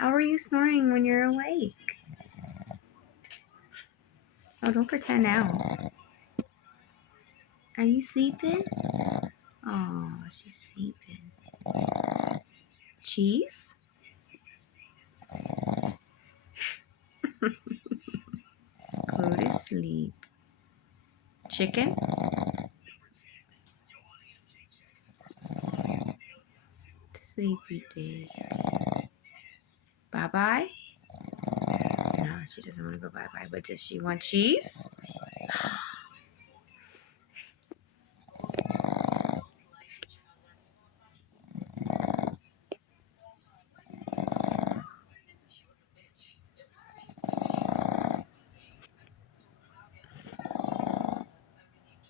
How are you snoring when you're awake? Oh, don't pretend now. Are you sleeping? Oh, she's sleeping. Cheese? Go to sleep. Chicken? Sleepy day. Bye-bye? No, she doesn't want to go bye-bye. But does she want cheese?